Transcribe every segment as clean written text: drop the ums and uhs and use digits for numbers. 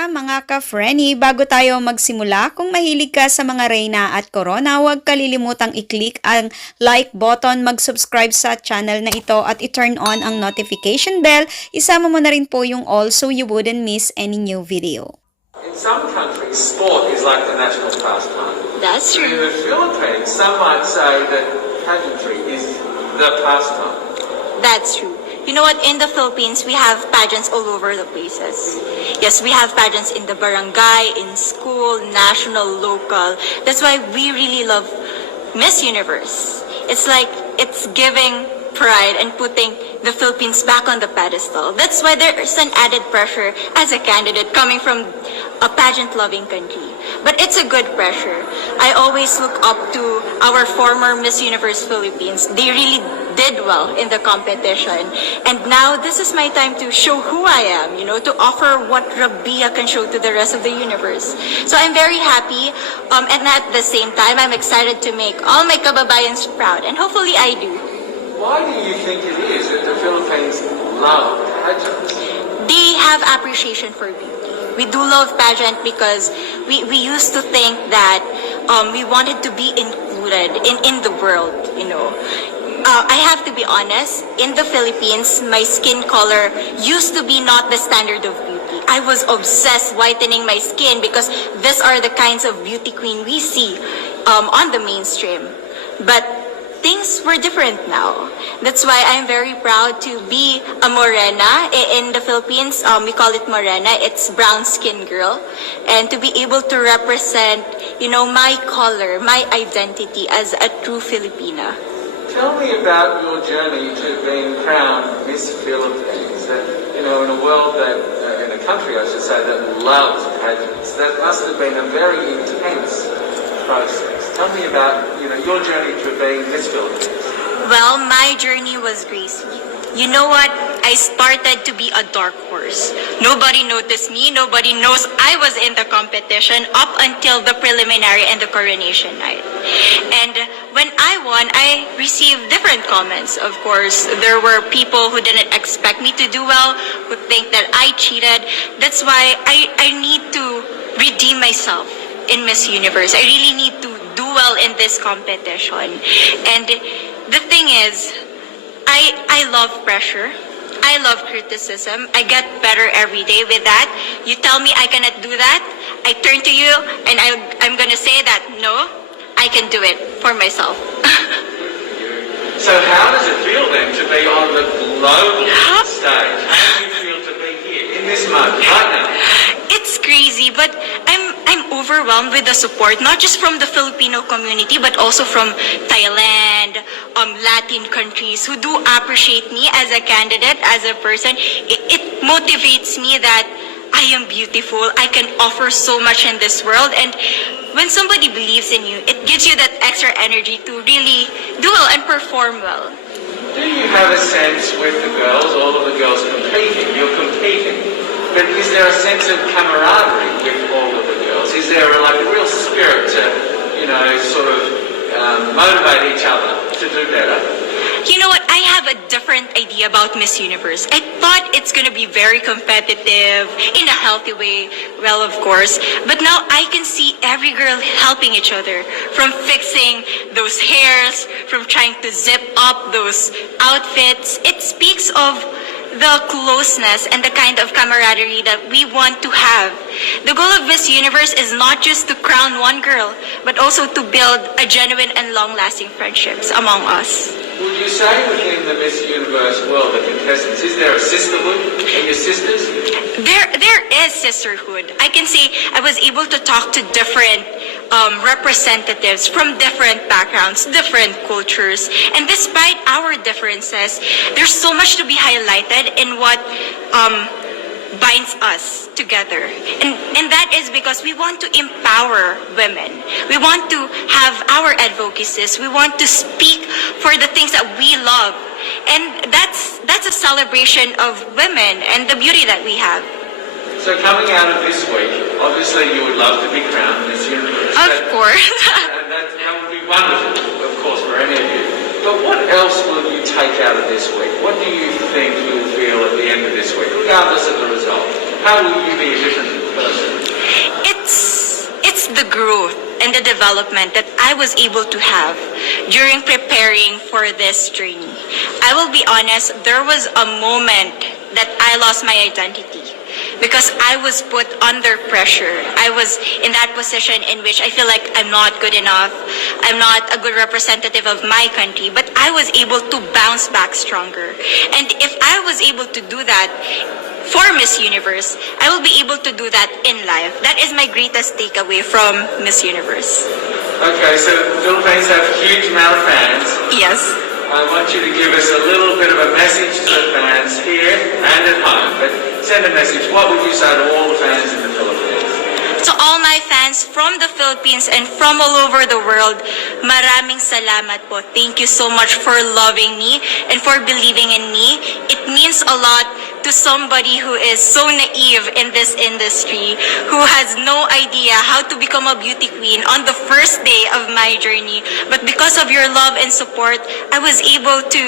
Teka mga ka-Frenny, bago tayo magsimula, kung mahilig ka sa mga Reyna at Corona, huwag kalilimutang i-click ang like button, mag-subscribe sa channel na ito at i-turn on ang notification bell. Isama mo na rin po yung all so you wouldn't miss any new video. In some countries, sport is like the national pastime. That's In true. the Philippines, some might say that pageantry is the pastime. That's true. You know what? In the Philippines, we have pageants all over the places. Yes, we have pageants in the barangay, in school, national, local. That's why we really love Miss Universe. It's like it's giving pride and putting the Philippines back on the pedestal. That's why there's an added pressure as a candidate coming from a pageant-loving country. But it's a good pressure. I always look up to our former Miss Universe Philippines. They really did well in the competition. And now this is my time to show who I am, to offer what Rabia can show to the rest of the universe. So I'm very happy. And at the same time, I'm excited to make all my kababayans proud. And hopefully I do. Why do you think it is that the Philippines love pageants? They have appreciation for beauty. We do love pageant because we used to think that we wanted to be included in the world, I have to be honest, in the Philippines, my skin color used to be not the standard of beauty. I was obsessed whitening my skin because these are the kinds of beauty queen we see on the mainstream. But things were different now. That's why I'm very proud to be a morena. In the Philippines, we call it morena. It's brown skin girl. And to be able to represent, my color, my identity as a true Filipina. Tell me about your journey to being crowned Miss Philippines. That, in a world that, in a country, I should say, that loves pageants. That must have been a very intense process. Tell me about, your journey to being Miss Philippines. Well, my journey was crazy. You know what? I started to be a dark horse. Nobody noticed me. Nobody knows I was in the competition up until the preliminary and the coronation night. And when I won, I received different comments. Of course, there were people who didn't expect me to do well, who think that I cheated. That's why I need to redeem myself in Miss Universe. I really need to do well in this competition. And the thing is, I love pressure. I love criticism. I get better every day with that. You tell me I cannot do that, I turn to you and I'm gonna say that, no, I can do it for myself. So how does it feel then to be on the global stage? How do you feel to be here in this moment, right now? It's crazy, but I'm overwhelmed with the support, not just from the Filipino community, but also from Thailand, Latin countries who do appreciate me as a candidate, as a person. It motivates me that I am beautiful. I can offer so much in this world. And when somebody believes in you, it gives you that extra energy to really do well and perform well. Do you have a sense with the girls, all of the girls competing, you're competing, but is there a sense of camaraderie with all of the girls? Is there a real spirit to, sort of motivate each other to do better? You know what? I have a different idea about Miss Universe. I thought it's going to be very competitive in a healthy way. Well, of course. But now I can see every girl helping each other. From fixing those hairs, from trying to zip up those outfits. It speaks of the closeness and the kind of camaraderie that we want to have. The goal of Miss Universe is not just to crown one girl, but also to build a genuine and long-lasting friendships among us. Would you say within the Miss Universe world, the contestants, is there a sisterhood in your sisters? There is sisterhood. I can say I was able to talk to different representatives from different backgrounds, different cultures. And despite our differences, there's so much to be highlighted in what binds us together. And that is because we want to empower women. We want to have our advocacies. We want to speak for the things that we love. And that's a celebration of women and the beauty that we have. So coming out of this week, obviously you would love to be crowned Miss Universe. Of course. And that would be wonderful, of course, for any of you. But what else will you take out of this week? What do you think you'll feel at the end of this week, regardless of the result? How will you be a different person? the growth and the development that I was able to have during preparing for this journey. I will be honest, there was a moment that I lost my identity because I was put under pressure. I was in that position in which I feel like I'm not good enough. I'm not a good representative of my country, but I was able to bounce back stronger. And if I was able to do that for Miss Universe, I will be able to do that in life. That is my greatest takeaway from Miss Universe. Okay, so Philippines have a huge amount of fans. Yes. I want you to give us a little bit of a message to the fans here and at home. But send a message. What would you say to all the fans in the Philippines? To all my fans from the Philippines and from all over the world, maraming salamat po. Thank you so much for loving me and for believing in me. It means a lot to somebody who is so naive in this industry, who has no idea how to become a beauty queen on the first day of my journey. But because of your love and support, I was able to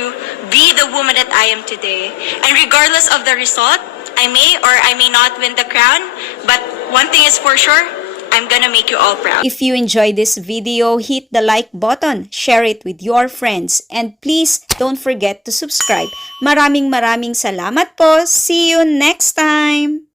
be the woman that I am today. And regardless of the result, I may or I may not win the crown, but one thing is for sure, I'm gonna make you all proud. If you enjoyed this video, hit the like button, share it with your friends, and please don't forget to subscribe. Maraming salamat po. See you next time!